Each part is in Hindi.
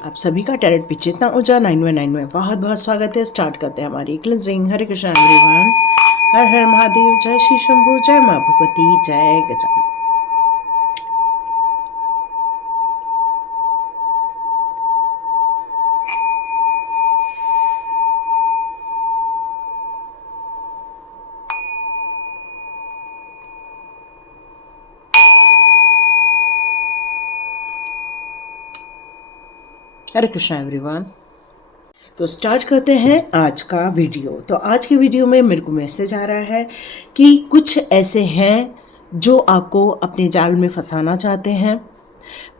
आप सभी का टैरेट विचेतना ऊर्जा 919 में बहुत बहुत स्वागत है। स्टार्ट करते हैं हमारी क्लिंजिंग। हरे कृष्ण एवरीवन। हर हर महादेव। जय श्री शंभू। जय माँ भगवती। जय गजानन। हरे कृष्ण एवरीवन। तो स्टार्ट करते हैं आज का वीडियो। तो आज के वीडियो में मेरे को मैसेज आ रहा है कि कुछ ऐसे हैं जो आपको अपने जाल में फंसाना चाहते हैं।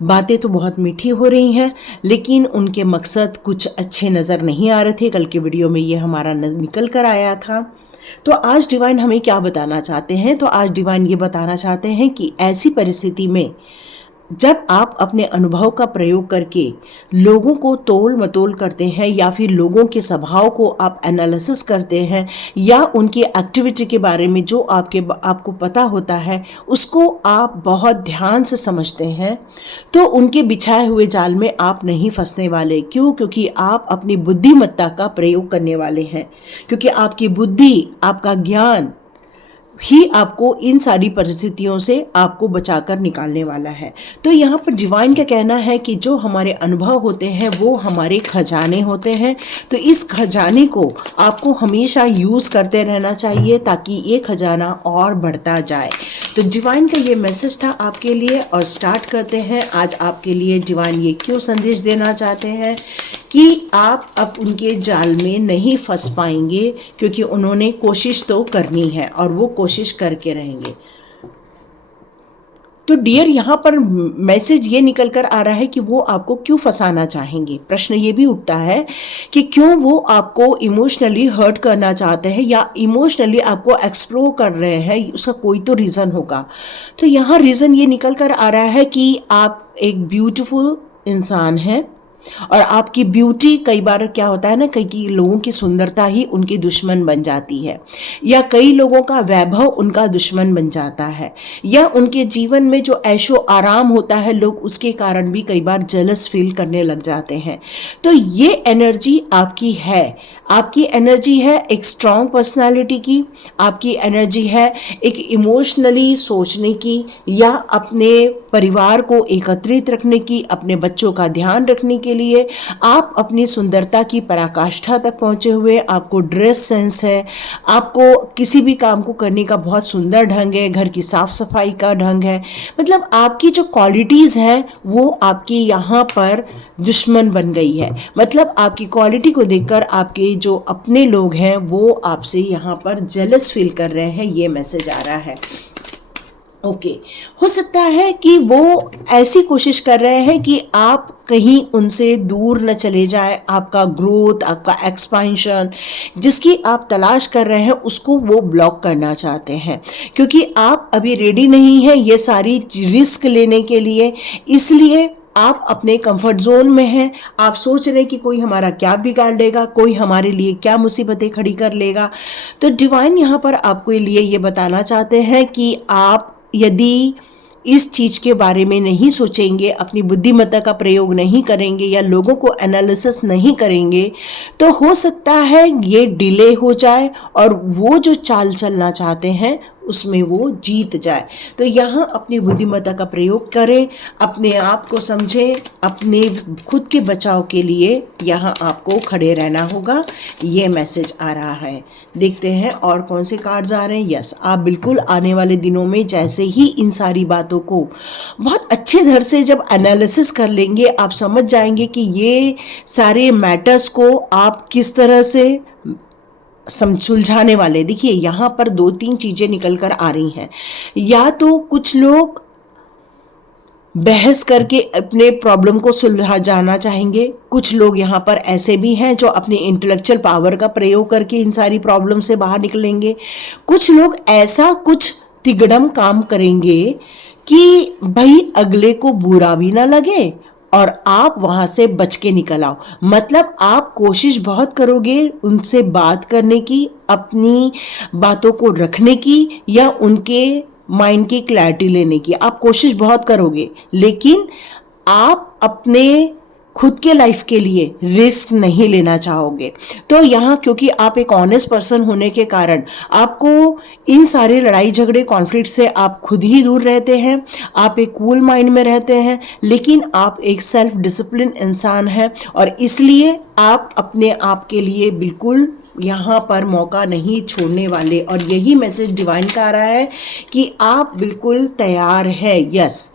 बातें तो बहुत मीठी हो रही हैं, लेकिन उनके मकसद कुछ अच्छे नज़र नहीं आ रहे थे। कल के वीडियो में ये हमारा निकल कर आया था। तो आज डिवाइन हमें क्या बताना चाहते हैं? तो आज डिवाइन ये बताना चाहते हैं कि ऐसी परिस्थिति में जब आप अपने अनुभव का प्रयोग करके लोगों को तोल मतोल करते हैं या फिर लोगों के स्वभाव को आप एनालिसिस करते हैं या उनकी एक्टिविटी के बारे में जो आपको पता होता है उसको आप बहुत ध्यान से समझते हैं, तो उनके बिछाए हुए जाल में आप नहीं फंसने वाले। क्यों? क्योंकि आप अपनी बुद्धिमत्ता का प्रयोग करने वाले हैं, क्योंकि आपकी बुद्धि, आपका ज्ञान ही आपको इन सारी परिस्थितियों से आपको बचाकर निकालने वाला है। तो यहाँ पर डिवाइन का कहना है कि जो हमारे अनुभव होते हैं वो हमारे खजाने होते हैं। तो इस खजाने को आपको हमेशा यूज़ करते रहना चाहिए ताकि ये खजाना और बढ़ता जाए। तो डिवाइन का ये मैसेज था आपके लिए। और स्टार्ट करते हैं आज आपके लिए डिवाइन ये क्यों संदेश देना चाहते हैं कि आप अब उनके जाल में नहीं फंस पाएंगे, क्योंकि उन्होंने कोशिश तो करनी है और वो कोशिश करके रहेंगे। तो डियर, यहाँ पर मैसेज ये निकल कर आ रहा है कि वो आपको क्यों फंसाना चाहेंगे। प्रश्न ये भी उठता है कि क्यों वो आपको इमोशनली हर्ट करना चाहते हैं या इमोशनली आपको एक्सप्लोर कर रहे हैं। उसका कोई तो रीज़न होगा। तो यहाँ रीज़न ये निकल कर आ रहा है कि आप एक ब्यूटीफुल इंसान हैं और आपकी ब्यूटी, कई बार क्या होता है ना, कई लोगों की सुंदरता ही उनकी दुश्मन बन जाती है, या कई लोगों का वैभव उनका दुश्मन बन जाता है, या उनके जीवन में जो ऐशो आराम होता है लोग उसके कारण भी कई बार जेलस फील करने लग जाते हैं। तो ये एनर्जी आपकी है। आपकी एनर्जी है एक स्ट्रॉन्ग पर्सनालिटी की, आपकी एनर्जी है एक इमोशनली सोचने की या अपने परिवार को एकत्रित रखने की, अपने बच्चों का ध्यान रखने के लिए। आप अपनी सुंदरता की पराकाष्ठा तक पहुंचे हुए, आपको ड्रेस सेंस है, आपको किसी भी काम को करने का बहुत सुंदर ढंग है, घर की साफ सफाई का ढंग है। मतलब आपकी जो क्वालिटीज़ हैं वो आपकी यहाँ पर दुश्मन बन गई है। मतलब आपकी क्वालिटी को देखकर आपके जो अपने लोग हैं वो आपसे यहाँ पर जेलस फील कर रहे हैं। ये मैसेज आ रहा है। ओके, हो सकता है कि वो ऐसी कोशिश कर रहे हैं कि आप कहीं उनसे दूर न चले जाए। आपका ग्रोथ, आपका एक्सपेंशन जिसकी आप तलाश कर रहे हैं उसको वो ब्लॉक करना चाहते हैं, क्योंकि आप अभी रेडी नहीं हैं ये सारी रिस्क लेने के लिए। इसलिए आप अपने कंफर्ट जोन में हैं। आप सोच रहे हैं कि कोई हमारा क्या बिगाड़ लेगा, कोई हमारे लिए क्या मुसीबतें खड़ी कर लेगा। तो डिवाइन यहाँ पर आपके लिए ये बताना चाहते हैं कि आप यदि इस चीज़ के बारे में नहीं सोचेंगे, अपनी बुद्धिमत्ता का प्रयोग नहीं करेंगे या लोगों को एनालिसिस नहीं करेंगे, तो हो सकता है ये डिले हो जाए और वो जो चाल चलना चाहते हैं उसमें वो जीत जाए। तो यहाँ अपनी बुद्धिमत्ता का प्रयोग करें, अपने आप को समझें, अपने खुद के बचाव के लिए यहाँ आपको खड़े रहना होगा। ये मैसेज आ रहा है। देखते हैं और कौन से कार्ड्स आ रहे हैं। यस, आप बिल्कुल आने वाले दिनों में जैसे ही इन सारी बातों को बहुत अच्छे ढंग से जब एनालिसिस कर लेंगे, आप समझ जाएंगे कि ये सारे मैटर्स को आप किस तरह से सुलझाने वाले। देखिए यहाँ पर 2-3 चीज़ें निकल कर आ रही हैं। या तो कुछ लोग बहस करके अपने प्रॉब्लम को सुलझाना चाहेंगे, कुछ लोग यहाँ पर ऐसे भी हैं जो अपने इंटेलेक्चुअल पावर का प्रयोग करके इन सारी प्रॉब्लम से बाहर निकलेंगे। कुछ लोग ऐसा कुछ तिगड़म काम करेंगे कि भाई अगले को बुरा भी ना लगे और आप वहाँ से बच के निकल आओ। मतलब आप कोशिश बहुत करोगे उनसे बात करने की, अपनी बातों को रखने की या उनके माइंड की क्लैरिटी लेने की। आप कोशिश बहुत करोगे, लेकिन आप अपने खुद के लाइफ के लिए रिस्क नहीं लेना चाहोगे। तो यहाँ क्योंकि आप एक ऑनेस्ट पर्सन होने के कारण आपको इन सारे लड़ाई झगड़े कॉन्फ्लिक्ट से आप खुद ही दूर रहते हैं, आप एक कूल माइंड में रहते हैं, लेकिन आप एक सेल्फ डिसिप्लिन इंसान हैं और इसलिए आप अपने आप के लिए बिल्कुल यहाँ पर मौका नहीं छोड़ने वाले। और यही मैसेज डिवाइन का आ रहा है कि आप बिल्कुल तैयार है। यस,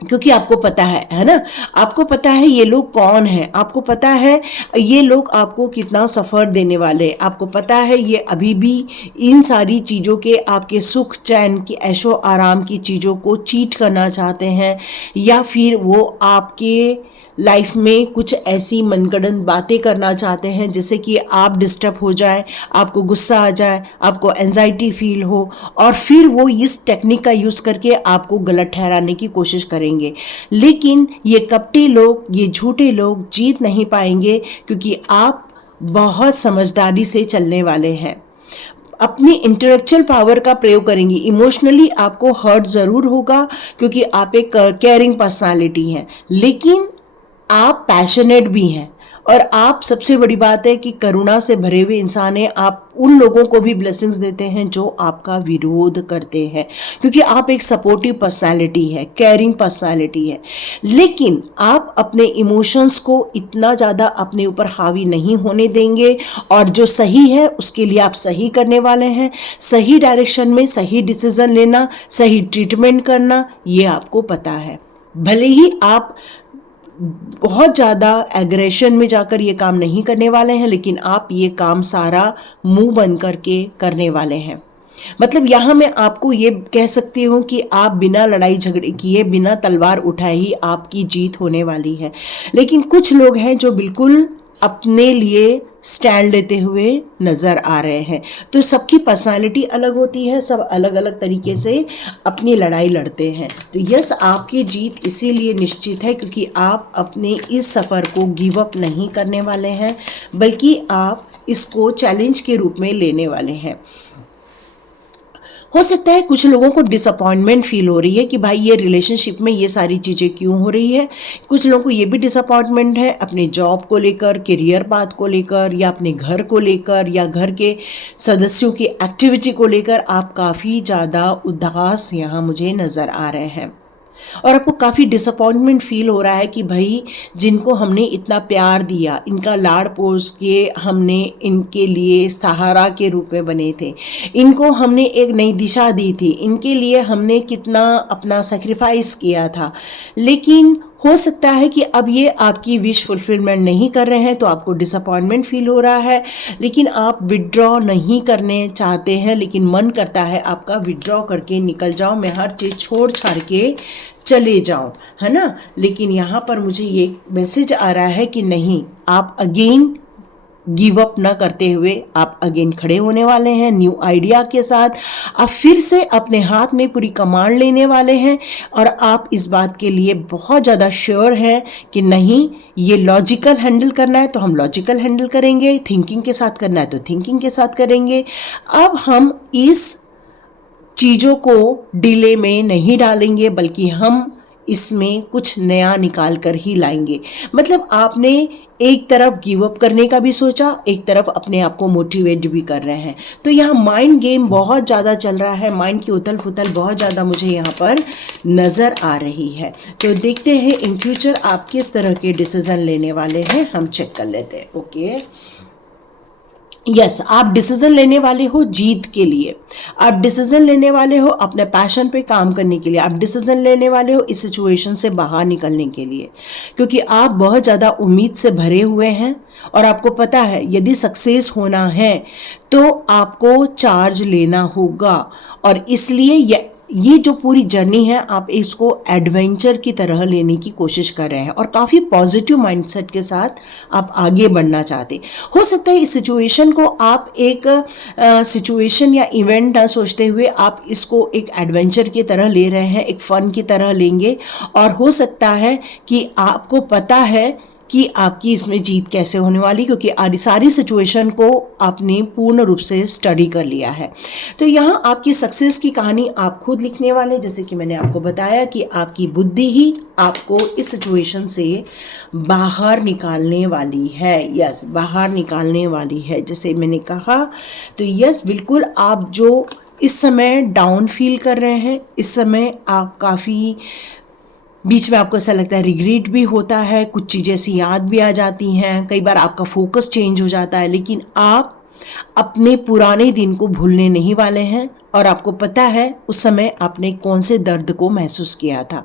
क्योंकि आपको पता है ना, आपको पता है ये लोग कौन हैं, आपको पता है ये लोग आपको कितना सफ़र देने वाले हैं, आपको पता है ये अभी भी इन सारी चीज़ों के, आपके सुख चैन की, ऐशो आराम की चीज़ों को चीट करना चाहते हैं, या फिर वो आपके लाइफ में कुछ ऐसी मनगढ़ंत बातें करना चाहते हैं जिससे कि आप डिस्टर्ब हो जाए, आपको गुस्सा आ जाए, आपको एंजाइटी फील हो, और फिर वो इस टेक्निक का यूज़ करके आपको गलत ठहराने की कोशिश करेंगे। लेकिन ये कपटी लोग, ये झूठे लोग जीत नहीं पाएंगे, क्योंकि आप बहुत समझदारी से चलने वाले हैं, अपनी इंटेलेक्चुअल पावर का प्रयोग करेंगी। इमोशनली आपको हर्ट ज़रूर होगा क्योंकि आप एक केयरिंग पर्सनालिटी हैं, लेकिन आप पैशनेट भी हैं, और आप, सबसे बड़ी बात है कि करुणा से भरे हुए इंसान हैं। आप उन लोगों को भी ब्लेसिंग्स देते हैं जो आपका विरोध करते हैं, क्योंकि आप एक सपोर्टिव पर्सनालिटी है, केयरिंग पर्सनालिटी है। लेकिन आप अपने इमोशंस को इतना ज़्यादा अपने ऊपर हावी नहीं होने देंगे, और जो सही है उसके लिए आप सही करने वाले हैं। सही डायरेक्शन में सही डिसीजन लेना, सही ट्रीटमेंट करना, ये आपको पता है। भले ही आप बहुत ज़्यादा एग्रेशन में जाकर ये काम नहीं करने वाले हैं, लेकिन आप ये काम सारा मुंह बंद करके करने वाले हैं। मतलब यहाँ मैं आपको ये कह सकती हूँ कि आप बिना लड़ाई झगड़े किए, बिना तलवार उठाए ही आपकी जीत होने वाली है। लेकिन कुछ लोग हैं जो बिल्कुल अपने लिए स्टैंड लेते हुए नज़र आ रहे हैं। तो सबकी पर्सनालिटी अलग होती है, सब अलग अलग तरीके से अपनी लड़ाई लड़ते हैं। तो यस, आपकी जीत इसीलिए निश्चित है क्योंकि आप अपने इस सफ़र को गिव अप नहीं करने वाले हैं, बल्कि आप इसको चैलेंज के रूप में लेने वाले हैं। हो सकता है कुछ लोगों को डिसअपॉइंटमेंट फील हो रही है कि भाई ये रिलेशनशिप में ये सारी चीज़ें क्यों हो रही है। कुछ लोगों को ये भी डिसअपॉइंटमेंट है अपने जॉब को लेकर, करियर पाथ को लेकर, या अपने घर को लेकर, या घर के सदस्यों की एक्टिविटी को लेकर। आप काफ़ी ज़्यादा उदास यहाँ मुझे नज़र आ रहे हैं, और आपको काफ़ी डिसअपॉइंटमेंट फील हो रहा है कि भाई जिनको हमने इतना प्यार दिया, इनका लाड़ पोस के हमने इनके लिए सहारा के रूप में बने थे, इनको हमने एक नई दिशा दी थी, इनके लिए हमने कितना अपना सेक्रीफाइस किया था, लेकिन हो सकता है कि अब ये आपकी विश फुलफिलमेंट नहीं कर रहे हैं, तो आपको डिसअपॉइंटमेंट फील हो रहा है। लेकिन आप विड्रॉ नहीं करने चाहते हैं, लेकिन मन करता है आपका विड्रॉ करके निकल जाओ, मैं हर चीज़ छोड़ छाड़ के चले जाऊं, है ना। लेकिन यहाँ पर मुझे ये मैसेज आ रहा है कि नहीं, आप अगेन गिव अप ना करते हुए आप अगेन खड़े होने वाले हैं न्यू आइडिया के साथ। आप फिर से अपने हाथ में पूरी कमांड लेने वाले हैं, और आप इस बात के लिए बहुत ज़्यादा श्योर हैं कि नहीं, ये लॉजिकल हैंडल करना है तो हम लॉजिकल हैंडल करेंगे, थिंकिंग के साथ करना है तो थिंकिंग के साथ करेंगे। अब हम इस चीज़ों को डिले में नहीं डालेंगे, बल्कि हम इसमें कुछ नया निकाल कर ही लाएंगे। मतलब आपने एक तरफ गिव अप करने का भी सोचा, एक तरफ अपने आप को मोटिवेट भी कर रहे हैं। तो यहाँ माइंड गेम बहुत ज़्यादा चल रहा है, माइंड की उथल पुथल बहुत ज़्यादा मुझे यहाँ पर नज़र आ रही है। तो देखते हैं इन फ्यूचर आप किस तरह के डिसीजन लेने वाले हैं, हम चेक कर लेते हैं। ओके, यस, आप डिसीजन लेने वाले हो जीत के लिए, आप डिसीजन लेने वाले हो अपने पैशन पे काम करने के लिए, आप डिसीजन लेने वाले हो इस सिचुएशन से बाहर निकलने के लिए, क्योंकि आप बहुत ज़्यादा उम्मीद से भरे हुए हैं, और आपको पता है यदि सक्सेस होना है तो आपको चार्ज लेना होगा। और इसलिए ये जो पूरी जर्नी है आप इसको एडवेंचर की तरह लेने की कोशिश कर रहे हैं, और काफ़ी पॉजिटिव माइंडसेट के साथ आप आगे बढ़ना चाहते। हो सकता है इस सिचुएशन को आप एक सिचुएशन या इवेंट ना सोचते हुए आप इसको एक एडवेंचर की तरह ले रहे हैं, एक फ़न की तरह लेंगे। और हो सकता है कि आपको पता है कि आपकी इसमें जीत कैसे होने वाली, क्योंकि सारी सिचुएशन को आपने पूर्ण रूप से स्टडी कर लिया है। तो यहाँ आपकी सक्सेस की कहानी आप खुद लिखने वाले, जैसे कि मैंने आपको बताया कि आपकी बुद्धि ही आपको इस सिचुएशन से बाहर निकालने वाली है। यस, बाहर निकालने वाली है, जैसे मैंने कहा। तो यस, बिल्कुल आप जो इस समय डाउन फील कर रहे हैं, इस समय आप काफ़ी बीच में आपको ऐसा लगता है रिग्रेट भी होता है, कुछ चीज़ें ऐसी याद भी आ जाती हैं, कई बार आपका फोकस चेंज हो जाता है, लेकिन आप अपने पुराने दिन को भूलने नहीं वाले हैं और आपको पता है उस समय आपने कौन से दर्द को महसूस किया था।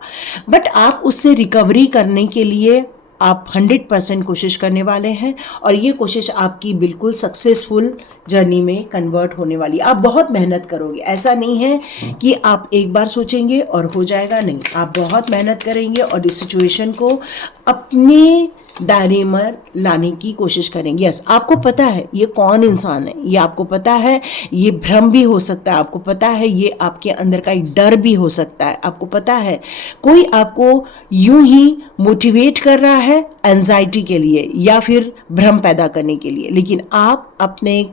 बट आप उससे रिकवरी करने के लिए आप 100% कोशिश करने वाले हैं और ये कोशिश आपकी बिल्कुल सक्सेसफुल जर्नी में कन्वर्ट होने वाली। आप बहुत मेहनत करोगे, ऐसा नहीं है कि आप एक बार सोचेंगे और हो जाएगा, नहीं, आप बहुत मेहनत करेंगे और इस सिचुएशन को अपने दायरे में लाने की कोशिश करेंगे। यस, आपको पता है ये कौन इंसान है, ये आपको पता है, ये भ्रम भी हो सकता है, आपको पता है ये आपके अंदर का एक डर भी हो सकता है, आपको पता है कोई आपको यूं ही मोटिवेट कर रहा है एंजाइटी के लिए या फिर भ्रम पैदा करने के लिए, लेकिन आप अपने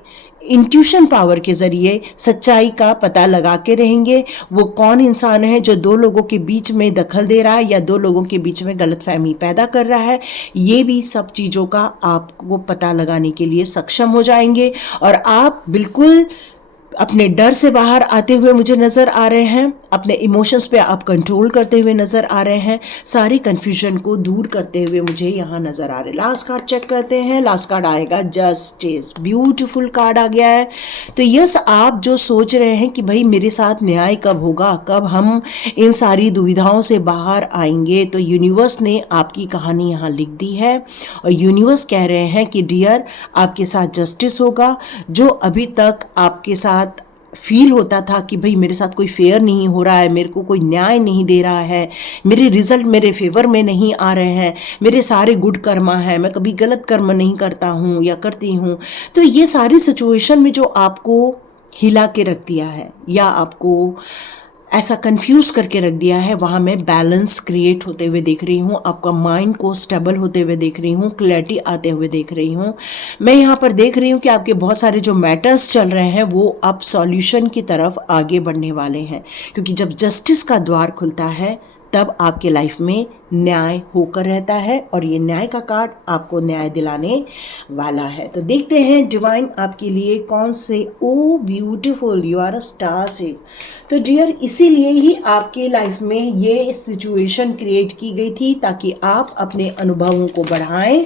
इंट्यूशन पावर के ज़रिए सच्चाई का पता लगा के रहेंगे। वो कौन इंसान है जो दो लोगों के बीच में दखल दे रहा है या दो लोगों के बीच में गलतफहमी पैदा कर रहा है, ये भी सब चीज़ों का आपको पता लगाने के लिए सक्षम हो जाएंगे और आप बिल्कुल अपने डर से बाहर आते हुए मुझे नज़र आ रहे हैं, अपने इमोशंस पे आप कंट्रोल करते हुए नज़र आ रहे हैं, सारी कन्फ्यूजन को दूर करते हुए मुझे यहाँ नज़र आ रहे हैं। लास्ट कार्ड चेक करते हैं, लास्ट कार्ड आएगा जस्टिस, ब्यूटीफुल कार्ड आ गया है। तो यस, आप जो सोच रहे हैं कि भाई मेरे साथ न्याय कब होगा, कब हम इन सारी दुविधाओं से बाहर आएंगे, तो यूनिवर्स ने आपकी कहानी यहाँ लिख दी है और यूनिवर्स कह रहे हैं कि डियर, आपके साथ जस्टिस होगा। जो अभी तक आपके साथ फील होता था कि भाई मेरे साथ कोई फेयर नहीं हो रहा है, मेरे को कोई न्याय नहीं दे रहा है, मेरे रिजल्ट मेरे फेवर में नहीं आ रहे हैं, मेरे सारे गुड कर्मा है, मैं कभी गलत कर्म नहीं करता हूँ या करती हूँ, तो ये सारी सिचुएशन में जो आपको हिला के रख दिया है या आपको ऐसा कंफ्यूज करके रख दिया है, वहाँ मैं बैलेंस क्रिएट होते हुए देख रही हूँ, आपका माइंड को स्टेबल होते हुए देख रही हूँ, क्लैरिटी आते हुए देख रही हूँ। मैं यहाँ पर देख रही हूँ कि आपके बहुत सारे जो मैटर्स चल रहे हैं वो अब सॉल्यूशन की तरफ आगे बढ़ने वाले हैं, क्योंकि जब जस्टिस का द्वार खुलता है तब आपके लाइफ में न्याय होकर रहता है और ये न्याय का कार्ड आपको न्याय दिलाने वाला है। तो देखते हैं डिवाइन आपके लिए कौन से, O beautiful, you are a star seed. तो डियर, इसीलिए ही आपके लाइफ में ये सिचुएशन क्रिएट की गई थी ताकि आप अपने अनुभवों को बढ़ाएं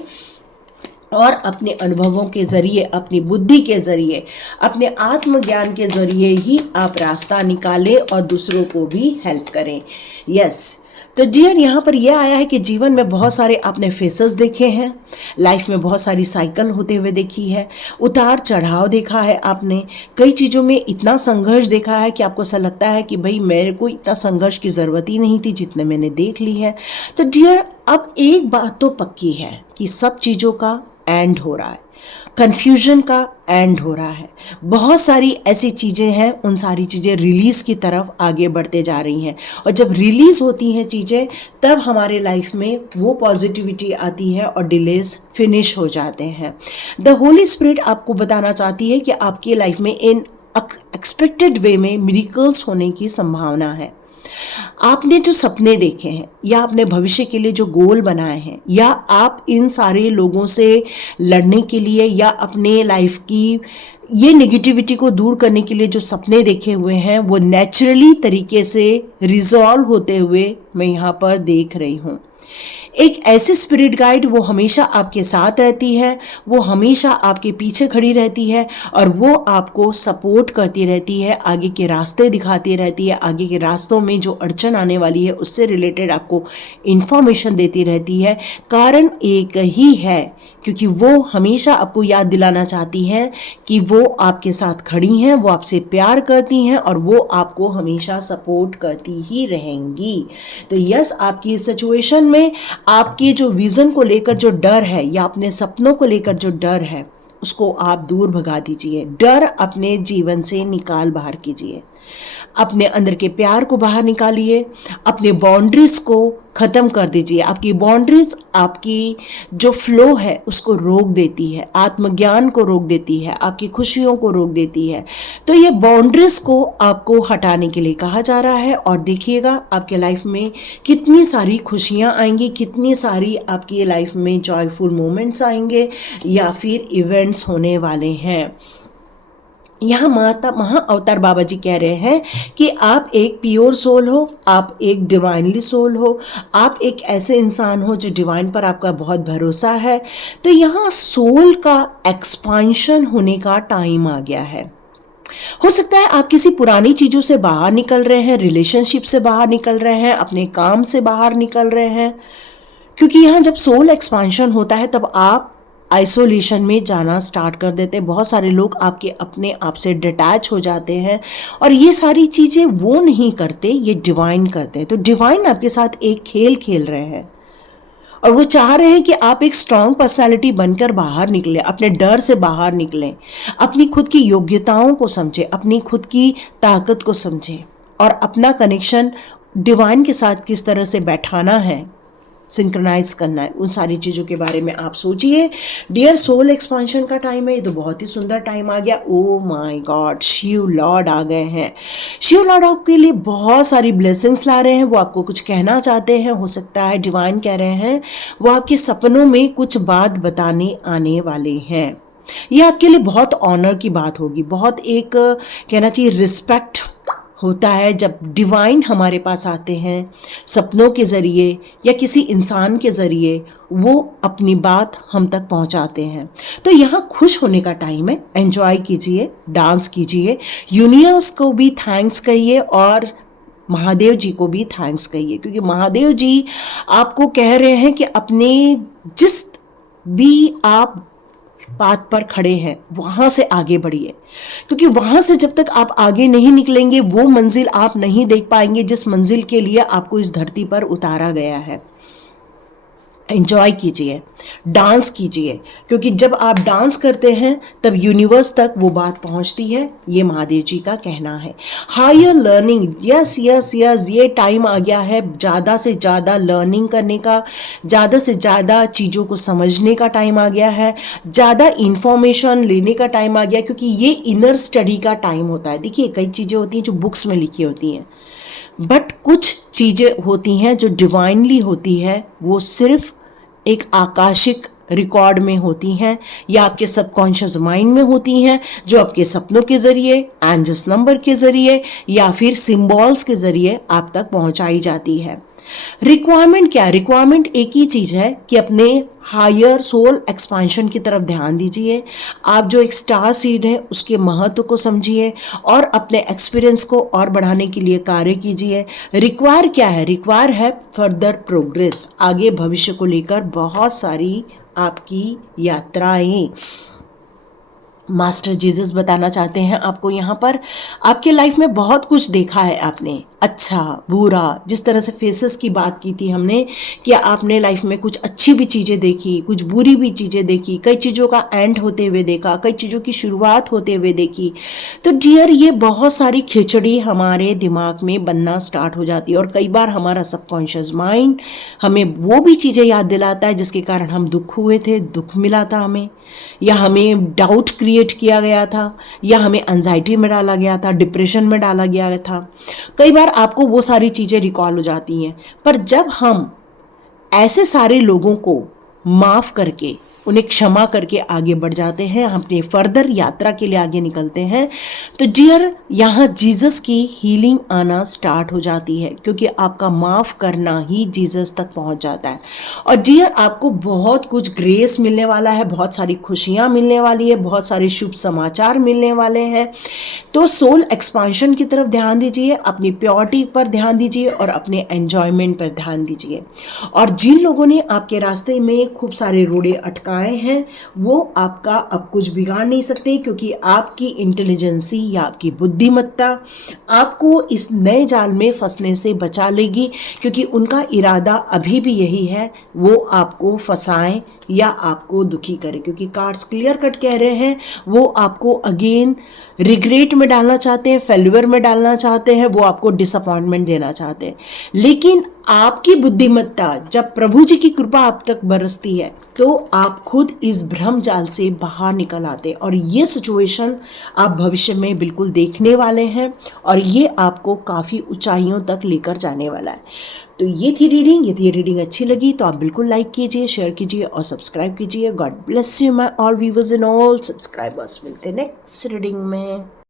और अपने अनुभवों के ज़रिए, अपनी बुद्धि के ज़रिए, अपने आत्मज्ञान के ज़रिए ही आप रास्ता निकालें और दूसरों को भी हेल्प करें। यस, तो डियर, यहाँ पर यह आया है कि जीवन में बहुत सारे आपने फेसेस देखे हैं, लाइफ में बहुत सारी साइकिल होते हुए देखी है, उतार चढ़ाव देखा है आपने, कई चीज़ों में इतना संघर्ष देखा है कि आपको ऐसा लगता है कि भाई मेरे को इतना संघर्ष की ज़रूरत ही नहीं थी जितने मैंने देख ली है। तो डियर, अब एक बात तो पक्की है कि सब चीज़ों का एंड हो रहा है, कन्फ्यूजन का एंड हो रहा है, बहुत सारी ऐसी चीज़ें हैं, उन सारी चीज़ें रिलीज़ की तरफ आगे बढ़ते जा रही हैं और जब रिलीज़ होती हैं चीज़ें तब हमारे लाइफ में वो पॉजिटिविटी आती है और डिलेज फिनिश हो जाते हैं। द होली स्पिरिट आपको बताना चाहती है कि आपकी लाइफ में इन एक्सपेक्टेड वे में मिरेकल्स होने की संभावना है। आपने जो सपने देखे हैं या अपने भविष्य के लिए जो गोल बनाए हैं या आप इन सारे लोगों से लड़ने के लिए या अपने लाइफ की ये नेगेटिविटी को दूर करने के लिए जो सपने देखे हुए हैं वो नेचुरली तरीके से रिजॉल्व होते हुए मैं यहाँ पर देख रही हूँ। एक ऐसे स्पिरिट गाइड वो हमेशा आपके साथ रहती है, वो हमेशा आपके पीछे खड़ी रहती है और वो आपको सपोर्ट करती रहती है, आगे के रास्ते दिखाती रहती है, आगे के रास्तों में जो अड़चन आने वाली है उससे रिलेटेड आपको इन्फॉर्मेशन देती रहती है। कारण एक ही है, क्योंकि वो हमेशा आपको याद दिलाना चाहती हैं कि वो आपके साथ खड़ी हैं, वो आपसे प्यार करती हैं और वो आपको हमेशा सपोर्ट करती ही रहेंगी। तो यस, आपकी इस सिचुएशन में आपके जो विज़न को लेकर जो डर है या अपने सपनों को लेकर जो डर है उसको आप दूर भगा दीजिए, डर अपने जीवन से निकाल बाहर कीजिए। अपने अंदर के प्यार को बाहर निकालिए, अपने बाउंड्रीज को ख़त्म कर दीजिए। आपकी बाउंड्रीज आपकी जो फ्लो है उसको रोक देती है, आत्मज्ञान को रोक देती है, आपकी खुशियों को रोक देती है। तो ये बाउंड्रीज को आपको हटाने के लिए कहा जा रहा है। और देखिएगा आपके लाइफ में कितनी सारी खुशियाँ आएंगी, कितनी सारी आपकी लाइफ में जॉयफुल मोमेंट्स आएंगे या फिर इवेंट्स होने वाले हैं। यहाँ माता महाअवतार बाबा जी कह रहे हैं कि आप एक प्योर सोल हो, आप एक डिवाइनली सोल हो, आप एक ऐसे इंसान हो जो डिवाइन पर आपका बहुत भरोसा है। तो यहाँ सोल का एक्सपांशन होने का टाइम आ गया है। हो सकता है आप किसी पुरानी चीज़ों से बाहर निकल रहे हैं, रिलेशनशिप से बाहर निकल रहे हैं, अपने काम से बाहर निकल रहे हैं, क्योंकि यहाँ जब सोल एक्सपांशन होता है तब आप आइसोलेशन में जाना स्टार्ट कर देते हैं। बहुत सारे लोग आपके अपने आप से डिटैच हो जाते हैं और ये सारी चीज़ें वो नहीं करते, ये डिवाइन करते हैं। तो डिवाइन आपके साथ एक खेल खेल रहे हैं और वो चाह रहे हैं कि आप एक स्ट्रांग पर्सनालिटी बनकर बाहर निकलें, अपने डर से बाहर निकलें, अपनी खुद की योग्यताओं को समझें, अपनी खुद की ताकत को समझें और अपना कनेक्शन डिवाइन के साथ किस तरह से बैठाना है, सिंक्रोनाइज करना है, उन सारी चीज़ों के बारे में आप सोचिए। डियर सोल एक्सपांशन का टाइम है, ये तो बहुत ही सुंदर टाइम आ गया। Oh my God, Shiv lord आ गए हैं। शिव लॉर्ड आपके लिए बहुत सारी ब्लेसिंग्स ला रहे हैं, वो आपको कुछ कहना चाहते हैं। हो सकता है डिवाइन कह रहे हैं वो आपके सपनों में कुछ बात बताने आने वाले हैं। ये आपके लिए बहुत ऑनर की बात होगी, बहुत एक कहना चाहिए रिस्पेक्ट होता है जब डिवाइन हमारे पास आते हैं सपनों के ज़रिए या किसी इंसान के ज़रिए, वो अपनी बात हम तक पहुंचाते हैं। तो यहाँ खुश होने का टाइम है, एंजॉय कीजिए, डांस कीजिए, यूनिवर्स को भी थैंक्स कहिए और महादेव जी को भी थैंक्स कहिए, क्योंकि महादेव जी आपको कह रहे हैं कि अपने जिस भी आप बात पर खड़े हैं वहाँ से आगे बढ़िए, क्योंकि वहाँ से जब तक आप आगे नहीं निकलेंगे वो मंजिल आप नहीं देख पाएंगे जिस मंजिल के लिए आपको इस धरती पर उतारा गया है। एंजॉय कीजिए, डांस कीजिए, क्योंकि जब आप डांस करते हैं तब यूनिवर्स तक वो बात पहुंचती है, ये महादेव जी का कहना है। Higher learning, yes yes yes, ये टाइम आ गया है ज़्यादा से ज़्यादा लर्निंग करने का, ज़्यादा से ज़्यादा चीज़ों को समझने का टाइम आ गया है, ज़्यादा इंफॉर्मेशन लेने का टाइम आ गया, क्योंकि ये इनर स्टडी का टाइम होता है। देखिए कई चीज़ें होती हैं जो बुक्स में लिखी होती हैं, बट कुछ चीज़ें होती हैं जो डिवाइनली होती है, वो सिर्फ एक आकाशिक रिकॉर्ड में होती हैं या आपके सबकॉन्शियस माइंड में होती हैं, जो आपके सपनों के ज़रिए, एंजल्स नंबर के ज़रिए या फिर सिंबल्स के ज़रिए आप तक पहुंचाई जाती है। रिक्वायरमेंट क्या है? रिक्वायरमेंट एक ही चीज़ है कि अपने हायर सोल एक्सपांशन की तरफ ध्यान दीजिए। आप जो एक स्टार सीड है उसके महत्व को समझिए और अपने एक्सपीरियंस को और बढ़ाने के लिए कार्य कीजिए। रिक्वायर क्या है? रिक्वायर है फर्दर प्रोग्रेस, आगे भविष्य को लेकर बहुत सारी आपकी यात्राएं। मास्टर जीसस बताना चाहते हैं आपको यहाँ पर, आपके लाइफ में बहुत कुछ देखा है आपने, अच्छा बुरा, जिस तरह से फेसेस की बात की थी हमने कि आपने लाइफ में कुछ अच्छी भी चीज़ें देखी, कुछ बुरी भी चीज़ें देखी, कई चीज़ों का एंड होते हुए देखा, कई चीज़ों की शुरुआत होते हुए देखी। तो डियर ये बहुत सारी खिचड़ी हमारे दिमाग में बनना स्टार्ट हो जाती है और कई बार हमारा सबकॉन्शियस माइंड हमें वो भी चीज़ें याद दिलाता है जिसके कारण हम दुख हुए थे, दुख मिला था हमें, या हमें डाउट क्रिएट किया गया था, या हमें एंजाइटी में डाला गया था, डिप्रेशन में डाला गया था। कई बार आपको वो सारी चीज़ें रिकॉल हो जाती हैं। पर जब हम ऐसे सारे लोगों को माफ़ करके, उन्हें क्षमा करके आगे बढ़ जाते हैं, हम अपनी फर्दर यात्रा के लिए आगे निकलते हैं, तो डियर यहाँ जीसस की हीलिंग आना स्टार्ट हो जाती है, क्योंकि आपका माफ़ करना ही जीसस तक पहुँच जाता है। और डियर आपको बहुत कुछ ग्रेस मिलने वाला है, बहुत सारी खुशियाँ मिलने वाली है, बहुत सारे शुभ समाचार मिलने वाले हैं। तो सोल एक्सपांशन की तरफ ध्यान दीजिए, अपनी प्योरिटी पर ध्यान दीजिए और अपने एन्जॉयमेंट पर ध्यान दीजिए। और जिन लोगों ने आपके रास्ते में खूब सारे रोड़े अटका भटकाए हैं वो आपका अब कुछ बिगाड़ नहीं सकते, क्योंकि आपकी इंटेलिजेंसी या आपकी बुद्धिमत्ता आपको इस नए जाल में फंसने से बचा लेगी, क्योंकि उनका इरादा अभी भी यही है, वो आपको फंसाएं या आपको दुखी करें। क्योंकि कार्ड्स क्लियर कट कह रहे हैं वो आपको अगेन रिग्रेट में डालना चाहते हैं, फेल्यूर में डालना चाहते हैं, वो आपको डिसअपॉइंटमेंट देना चाहते हैं। लेकिन आपकी बुद्धिमत्ता, जब प्रभु जी की कृपा आप तक बरसती है तो आप खुद इस भ्रम जाल से बाहर निकल आते हैं, और ये सिचुएशन आप भविष्य में बिल्कुल देखने वाले हैं और ये आपको काफ़ी ऊंचाइयों तक लेकर जाने वाला है। तो ये थी रीडिंग। यदि ये रीडिंग अच्छी लगी तो आप बिल्कुल लाइक कीजिए, शेयर कीजिए और सब्सक्राइब कीजिए। God bless you my all viewers and all subscribers. मिलते हैं नेक्स्ट रीडिंग में।